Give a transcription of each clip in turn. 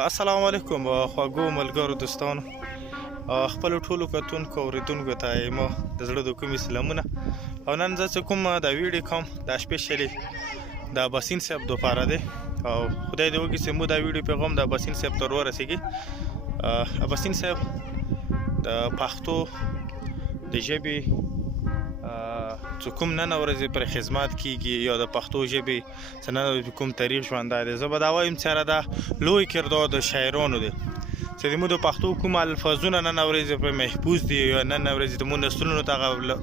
السلام علیکم خواږو ملګرو دوستانو خپل ټولو کتونکو اوریدونکو ته مو د زړه د کومې سلامونه او نن زه چې کوم دا ویډیو کوم دا سپیشلی د باسین صاحب دپاره دی او خدای دې وکړي چې مو دا ویډیو پیغام د باسین صاحب ته ورسیږي. باسین صاحب د پښتو د ژبې چې کوم نن ورځې پر خدمت کیږي یا د پښتو ژبې چې نن کوم تاریخ ژوندی دی، زه به دا وایم چې هغه دا لوی کردار د شاعرانو دی چې زموږ د پښتو کوم الفاظونه نن ورځې پرې محفوظ دي یا نن ورځې زموږ نسلونو ته هغه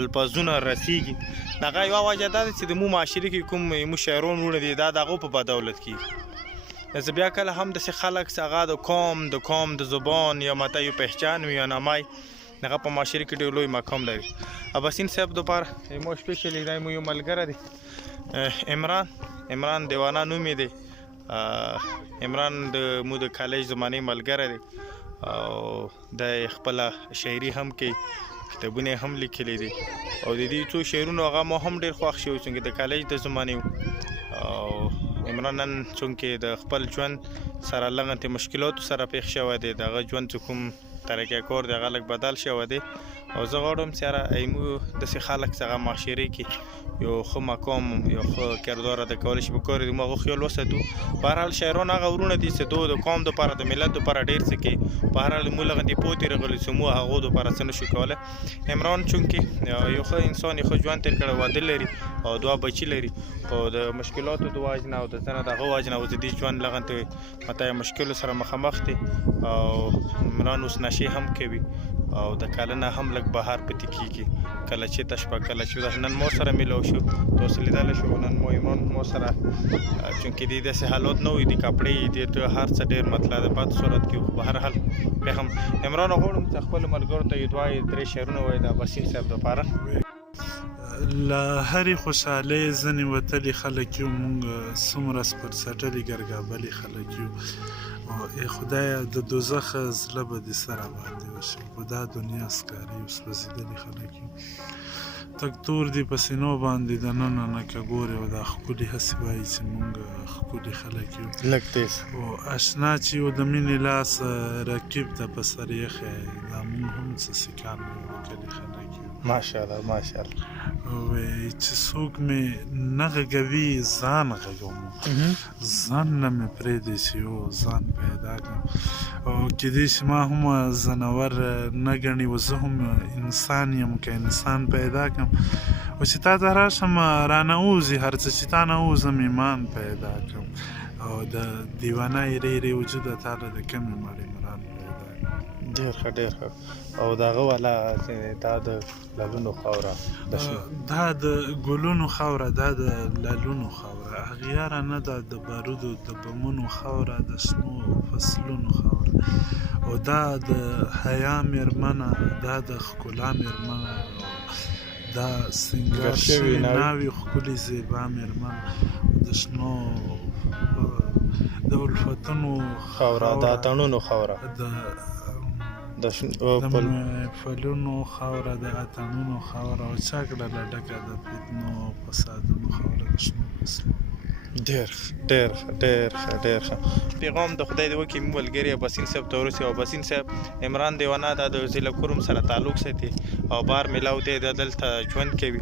الفاظونه رسیږي. د هغه یوه وجه دا ده چې زموږ معاشرې کې کوم زموږ شاعران وروڼه دي دا د هغو په بدولت کېږي. زه بیا کله هم داسې خلک چې هغه د قوم د زبان یا ماته یو پهچان وي یا نامای هغه په معاشرې کې ډېر لوی مقام لري. باسین صاحب دپاره مو سپیشلی دا مو یو ملګری دی عمران دیوانه نوم یې دی. عمران د مو د کالج زمانې ملګری دی او د خپله شاعري هم کوي، کتابونه هم لیکلی دي او د دې څو شعرونو هغه ما هم ډېر خوښ شوي چونکې د کالج د زمانې و. او عمران نن چونکې د خپل ژوند سره لږ مشکلاتو سره پېښ شوی دی، د هغه ژوند چې کوم ترقی کار دی هغه لږ بدل شوی دی او زه غواړم چې هره موږ داسې خلک چې هغه معاشرې کې یو ښه مقام یو ښه کردار ادا کولی شي په کار یې د هغو خیال وساتو. بهرحال شاعران هغه وروڼه دي چې دو د قوم دپاره د ملت دپاره ډېر څه کوي. بهرحال موږ لغندې پوتې راغلي چې موږ هغو دپاره څه نشو کولی. عمران چونکې یو ښه انسان یو ښه ژوند تېر کړی، واده لري او دوه بچي لري او د مشکلاتو د وجې نه او د ځنه د هغه وجې نه اوس د دې ژوند لغندې مته مشکلو سره مخامخ دی او عمران اوس نشې هم کوي او د کاله نه هم لږ بهر پاتې کېږي، کله چې تشپه کله چې نن مور سره میلاو شو تاسو لیدلی شو. نن مو عمران مور سره چونکې دې داسې حالات نه وي، د کپړې دې هر څه ډېر مطلب د بد صورت کې خو بهرحال بیا هم عمران غواړم چې خپلو ملګرو ته یو دوه درې شعرونه ووایي د باسین صاحب دپاره. له هرې خوشحالۍ ځینې وتلي خلک یو، موږ څومره سپرڅټلي ګرګابلي خلک یو او ای خدایه د دوزخ زړه به دې سره باندې وشي، په دا دنیا ښکاري اوس سوځېدلي خلک یو. تک تور دي په سینو باندې دننه نه که ګورې او دا ښکلي هسې وایي چې موږ ښکلي خلک یو. لږ تیز او اشنا چې یو د مینې لاس رقیب ته په سر یخی دا موږ هم څه سیکان نه یو کلي خلک یو. ماشاءالله ماشاءالله. وی چې څوک مې نه غږوي ځان غږوم، ځان نه مې پرېږدي چې یو ځان پیدا کړم او کیدای شي ما هم ځناور نه ګڼي و زه هم انسان یم که انسان پیدا کړم او چې تا ته راشم رانه ووځي هر څه چې تا نه ووځم ایمان پیدا کړم او د دیوانه ایرې وجوده تا له د کمې مړې مران پیدا کړم. ډېر ښه ډېر ښه. او د هغه والا دا د لالونو خاوره دا د ګلونو خاوره، دا د لالونو خاوره، هغیاره نه ده د بارودو د بمونو خاوره، د شنو فصلونو خاوره او دا د حیا میرمنه، دا د ښکلا میرمنه، دا سینګار شوي ناوې ښکلې زیبا میرمنه، د شنو د الفتونو خاوره، د اتڼونو خاوره، د فلونو خاوره، د اتڼونو خاوره او چا کړله ډکه د فتنو فسادونو خاوره، د شنو فصلونو. ډېر ښه پیغام د خدای دې وکړي مو ملګري باسین صاحب ته ورسي. او باسین صاحب عمران دیوانه دا د ضلع کوروم سره تعلق ساتي او بار میلاو دی د دلته ژوند کوي.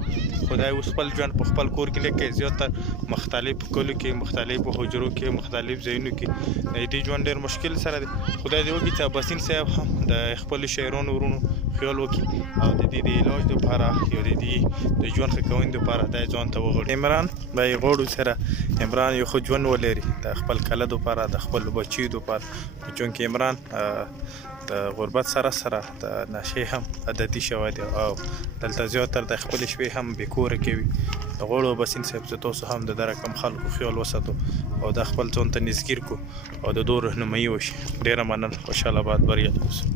خدای اوس خپل ژوند په خپل کور کې لکه زیاتره مختلف کلو کې مختلفو حجرو کې مختلف ځایونو کې د دې ژوند ډېر مشکل سره دی. خدای دې وکړي چې باسین صاحب هم د خپلو شاعرانو ورونو خیال وکړي او د دې د علاج دپاره یا د دې د ژوند ښه کونې دپاره دا یې ځان ته وغواړي. عمران به یې غواړو سره عمران یو ښه ژوند ولري د خپل کله دپاره د خپلو بچیو دپاره، چونکې عمران د غربت سره د نشې هم عادتي شوی دی او دلته زیاتره د خپلې شپې هم بې کوره کوي. د غواړو باسین صاحب چې تاسو هم د دغه کم خلکو خیال وساتو او د خپل ځان ته نظګیر کو او د دو رهنمایي وشي. ډېره مننه، خوشحاله باد، بریالي اوسئ.